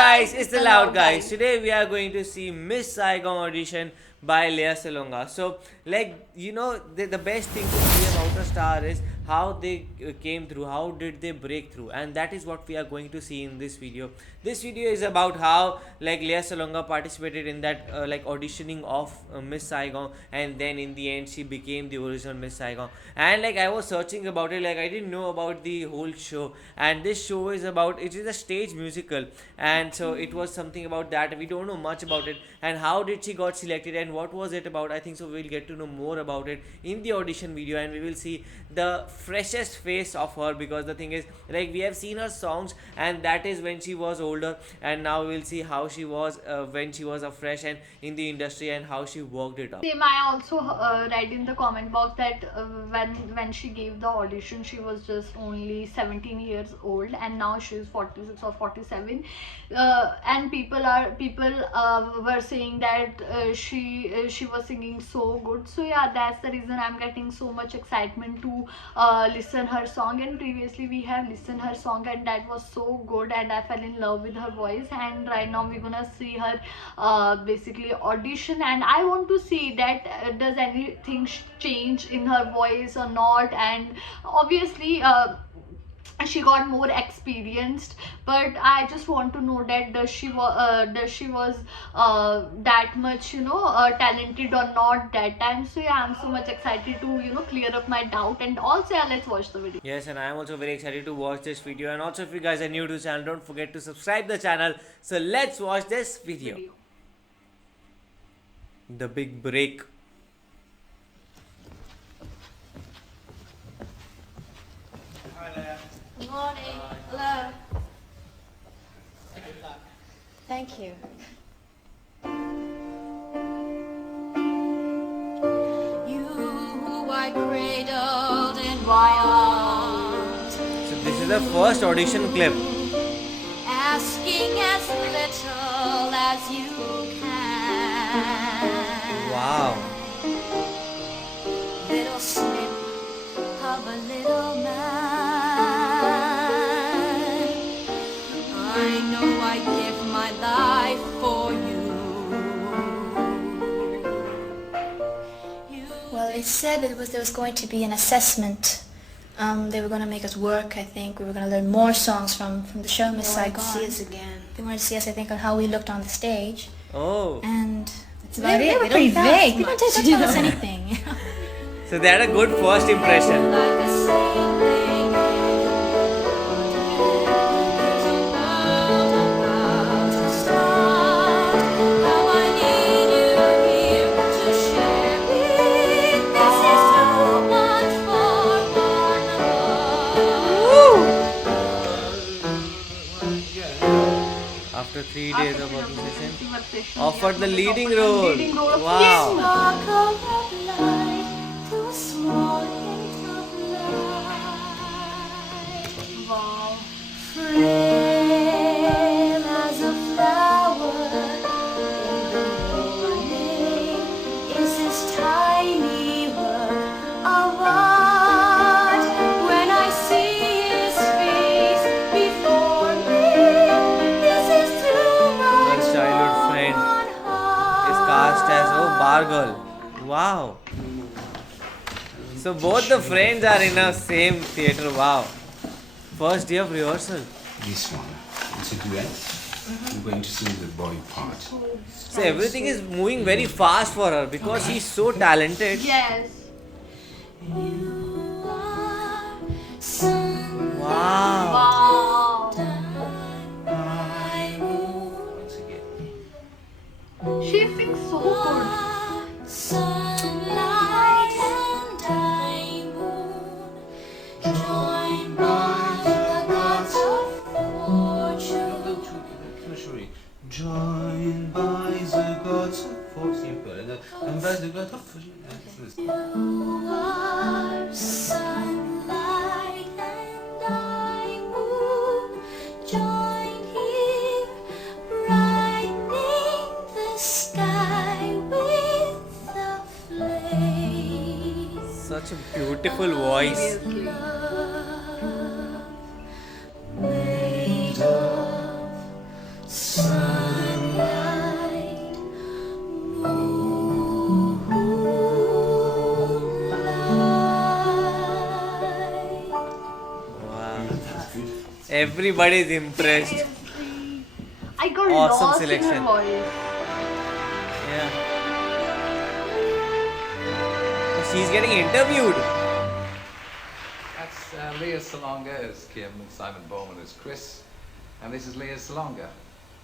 guys, it's the Loud Guys. Today we are going to see Miss Saigon Audition by Lea Salonga. So, the best thing to see about a star is how they came through, how did they break through, and that is what we are going to see in this video. This video is about how Lea Salonga participated in that auditioning of Miss Saigon, and then in the end she became the original Miss Saigon. And I was searching about it, I didn't know about the whole show, and this show is about, it is a stage musical, and so it was something about that. We don't know much about it, and how did she got selected and what was it about. I think so we'll get to know more about it in the audition video, and we will see the freshest face of her, because the thing is, we have seen her songs, and that is when she was older, and now we'll see how she was when she was a fresh and in the industry, and how she worked it up. Same, I also read in the comment box that when she gave the audition, she was just only 17 years old, and now she's 46 or 47. And people were saying that she was singing so good. So yeah, that's the reason I'm getting so much excitement to listen her song. And previously we have listened her song, and that was so good, and I fell in love with her voice. And right now we're gonna see her basically audition, and I want to see that does anything change in her voice or not. And obviously she got more experienced, but I just want to know that does she was that much talented or not that time. So yeah, I'm so much excited to clear up my doubt. And also, yeah, let's watch the video. Yes, and I am also very excited to watch this video. And also, if you guys are new to the channel, don't forget to subscribe the channel. So let's watch this video. The big break. Good morning. Hello. Thank you. You who I cradled in my arms. So this is the first audition clip. Asking as little as you can. Wow. Little snip of a little man. I know I give my life for you. Well, they said that there was going to be an assessment. They were going to make us work, I think. We were going to learn more songs from the show, Miss Saigon. They wanted to see us again. They wanted to see us, I think, on how we looked on the stage. Oh. And that's about it. They were pretty vague. They didn't tell us anything. So they had a good first impression. Like a sailing, there's a world about to start. How I need you here to share it. This is too much for one of us. After 3 days of working session, offered the leading role. Wow. Wow. Small hint of light. Wow. Frail as a flower in the morning is this tiny work of art. When I see his face before me, this is too much. Her childhood friend is cast as bar girl. Wow. So both the friends are in a same theatre. Wow. First day of rehearsal. This one, it's a duet. We're going to sing the boy part. So everything is moving very fast for her because she's so talented. Yes. You are sun. Wow. Wow. I Once again. She sings so good. sunlight and I moon, joined by the gods of fortune. Joined by the gods of fortune. And by the gods of fortune. You are sunlight and I moon, joined here, brightening the sky with the flame. Such a beautiful voice. Made of sunlight, moonlight. Wow. Everybody's impressed. I got Awesome lost selection. in her voice. Yeah. She's getting interviewed. That's Lea Salonga as Kim and Simon Bowman as Chris. And this is Lea Salonga.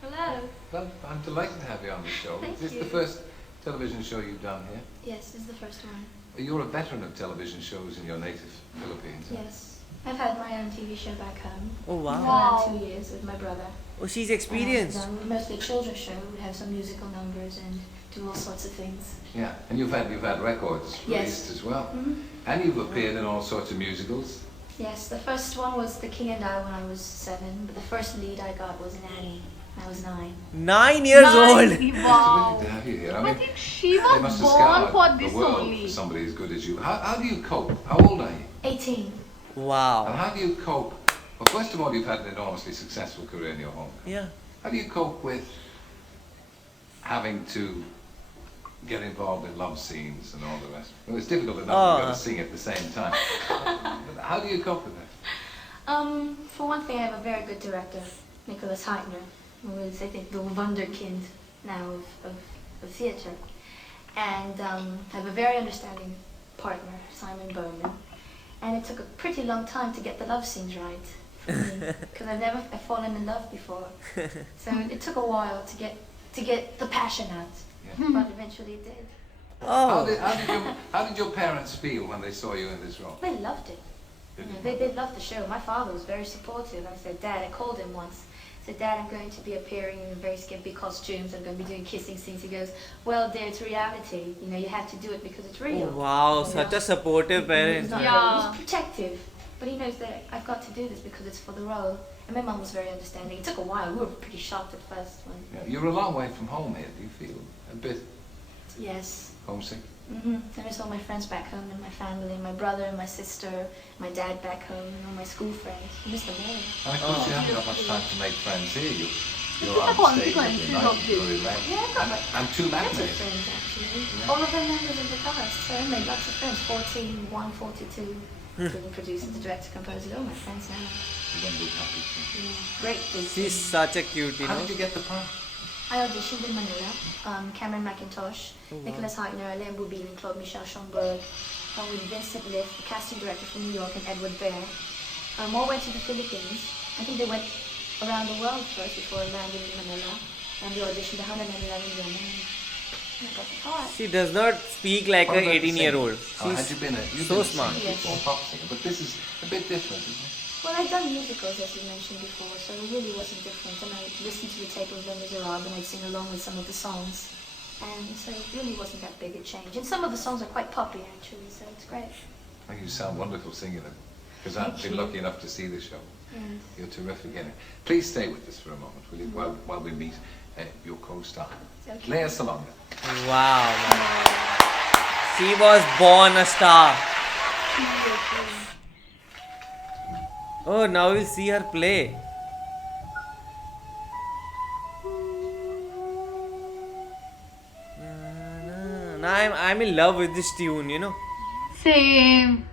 Hello. Well, I'm delighted to have you on the show. Thank Is this you. the first television show you've done here? Yes, this is the first one. You're a veteran of television shows in your native Philippines. Yes. I've had my own TV show back home. Oh wow. Wow. For 2 years with my brother. Oh, she's experienced. And, mostly a children's show. We have some musical numbers and do all sorts of things. Yeah, and you've had records Yes. released as well. Mhm. And you've appeared in all sorts of musicals. Yes, the first one was The King and I when I was 7, but the first lead I got was Nanny. I was 9. 9 years old. Wow. It's brilliant to have you here. I I mean, think she they was must have born scoured for the this world only. for somebody as good as you. How do you cope? How old are you? 18. And Wow. how do you cope? Well, first of all, you've had an enormously successful career in your home. Yeah. How do you cope with having to get involved in love scenes and all the rest? Well, it's difficult enough you've got to sing at the same time. But how do you cope with that? For one thing, I have a very good director, Nicholas Heitner, who is, I think, the wunderkind now of theatre. And I have a very understanding partner, Simon Bowman. And it took a pretty long time to get the love scenes right for me, because I've fallen in love before. So it took a while to get the passion out, Yeah. but eventually it did. Oh. How did your parents feel when they saw you in this role? They loved it. You know, they loved the show. My father was very supportive. I said, Dad, I called him once. I said, Dad, I'm going to be appearing in very skimpy costumes. I'm going to be doing kissing scenes. He goes, well, dear, it's reality. You know, you have to do it because it's real. Oh, wow, You such know? a supportive He's parent. not Yeah. He's protective, but he knows that I've got to do this because it's for the role. And my mum was very understanding. It took a while. We were pretty shocked at first. Yeah, you're a long way from home here. Do you feel a bit Yes. homesick? I miss all my friends back home and my family, my brother and my sister, my dad back home, and all my school friends. I miss them all. And of course, you haven't got much time to make friends here. You're the on stage every consequences night. of You're this. event. Yeah, I've got like And 2 lots of matinees. friends actually. Yeah. All of them members of the cast. So I made lots of friends. 14, 1, 42. Including producers, the director, composer, all my friends now. You're gonna be happy too. Yeah, great big She's team. such a cute, you How know. did you get the part? I auditioned in Manila. Cameron McIntosh, Nicholas Heitner, Alain Boubine, and Claude Michel Schomburg. With Vincent Liff, the casting director from New York, and Edward Bear. All went to the Philippines. I think they went around the world first before landing in Manila. And we auditioned 111 women. And I got the part. She does not speak like What an about the 18-year-old. singing? Had you been you've so been a smart. singer before, pop singer, but this is a bit different, isn't it? Well, I'd done musicals, as you mentioned before, so it really wasn't different. And I listened to the tape of Les Miserables and I'd sing along with some of the songs. And so it really wasn't that big a change. And some of the songs are quite poppy, actually, so it's great. Oh, you sound wonderful singing them, because I've Thank been you. lucky enough to see the show. And You're terrific in it. Please stay with us for a moment, will you, while we meet your co-star, Okay. Lea Salonga. Wow, man. She was born a star. Oh, now we'll see her play. Now I'm in love with this tune, you know. Same.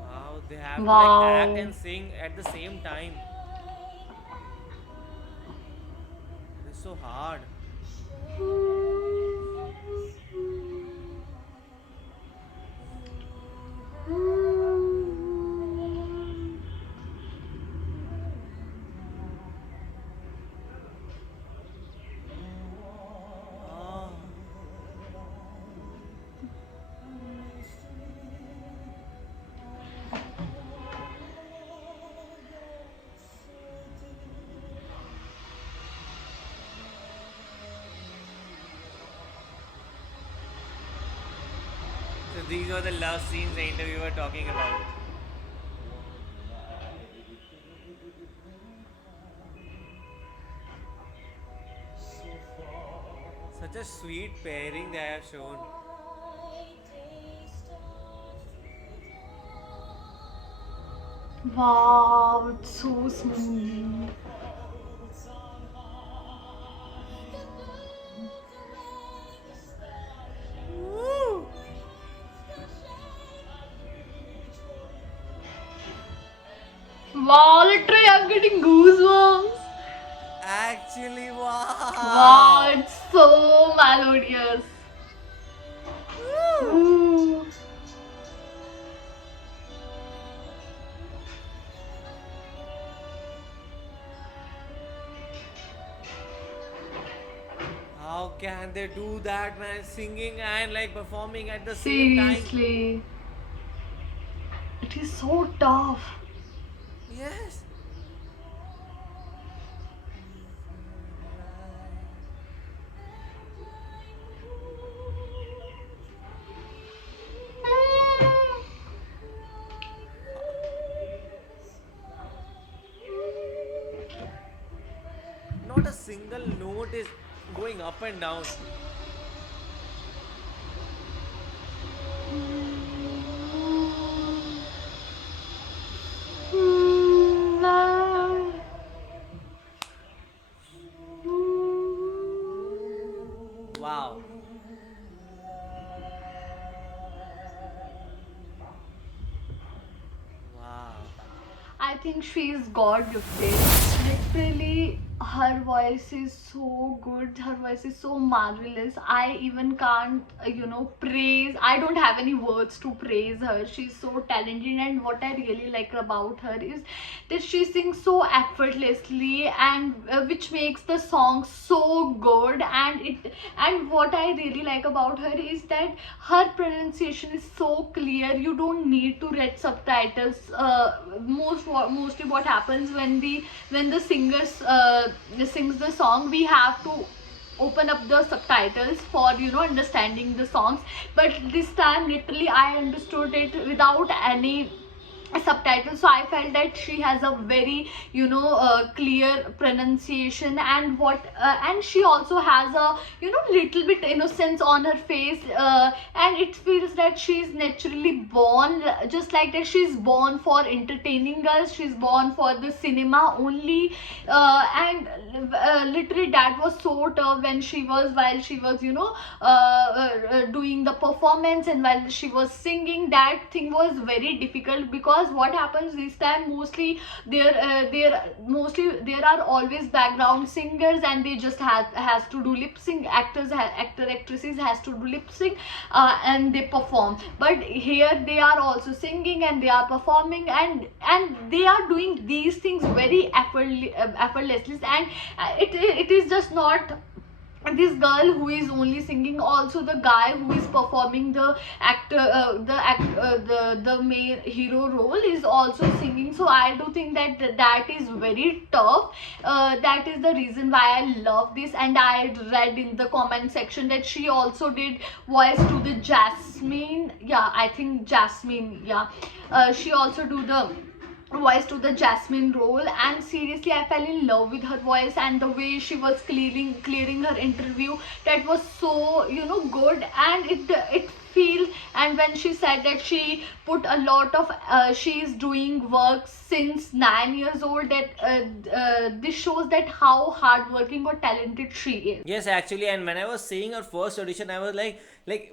Wow, they have to Wow. like act and sing at the same time. It's so hard. Oh. So these are the love scenes the interview were talking about. Such a sweet pairing they have shown. Wow, it's so smooth. Wow, literally, I'm getting goosebumps. Actually, Wow, wow. it's so melodious. Ooh. How can they do that, man? Singing and like performing at the same time. Seriously, it is so tough. Yes. Not a single note is going up and down. Wow. Wow. I think she is God gifted. Literally, her voice is so good. Her voice is so marvelous. I even can't, praise. I don't have any words to praise her. She's so talented, and what I really like about her is that she sings so effortlessly, and which makes the song so good. And what I really like about her is that her pronunciation is so clear. You don't need to read subtitles. Mostly what happens when the singers sings the song, we have to open up the subtitles for understanding the songs. But this time, literally, I understood it without any subtitles. So I felt that she has a very clear pronunciation. And she also has a little bit innocence on her face, and it feels that she's naturally born, just like that she's born for entertaining us, she's born for the cinema only. And Literally, that was so tough when while she was doing the performance, and while she was singing, that thing was very difficult. Because what happens this time, there are always background singers, and they just has to do lip sync. Actresses has to do lip sync, and they perform. But here they are also singing, and they are performing, and they are doing these things very effortlessly. And it is just not this girl who is only singing, also the guy who is performing the actor the main hero role is also singing. So I do think that that is very tough. That is the reason why I love this. And I read in the comment section that she also did voice to the Jasmine. Yeah, I think Jasmine. Yeah, she also do the voice to the Jasmine role. And seriously, I fell in love with her voice, and the way she was clearing her interview, that was so good. And it feel. And when she said that she put a lot of she is doing work since 9 years old, that this shows that how hardworking or talented she is. Yes, actually, and when I was seeing her first audition, I was like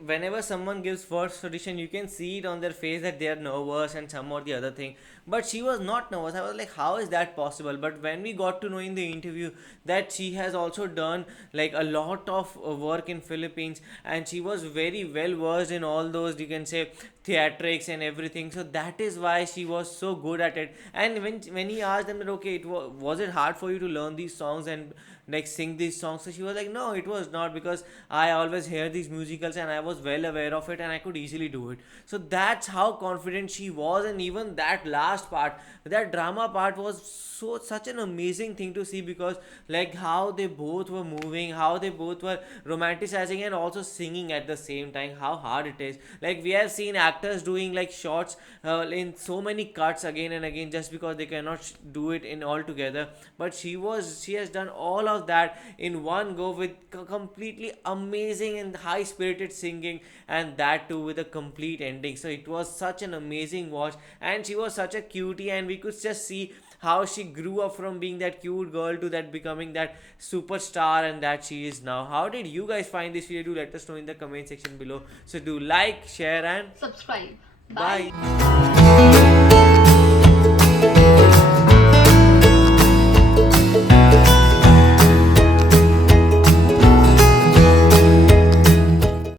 whenever someone gives first audition, you can see it on their face that they are nervous and some or the other thing. But she was not nervous. I was like, how is that possible? But when we got to know in the interview that she has also done like a lot of work in Philippines, and she was very well versed in all those, you can say, theatrics and everything. So that is why she was so good at it. And when he asked them that, okay, was it hard for you to learn these songs and like sing these songs? So she was like, no, it was not, because I always hear these musicals and I was well aware of it and I could easily do it. So that's how confident she was. And even that last part, that drama part, was such an amazing thing to see, because like how they both were moving, how they both were romanticizing and also singing at the same time, how hard it is. Like we have seen actors doing like shots in so many cuts again and again, just because they cannot do it in all together. But she has done all of that in one go with completely amazing and high spirited singing, and that too with a complete ending. So it was such an amazing watch, and she was such a cutie, and we could just see how she grew up from being that cute girl to that becoming that superstar and that she is now. How did you guys find this video? Do let us know in the comment section below. So do like, share, and Subscribe. bye.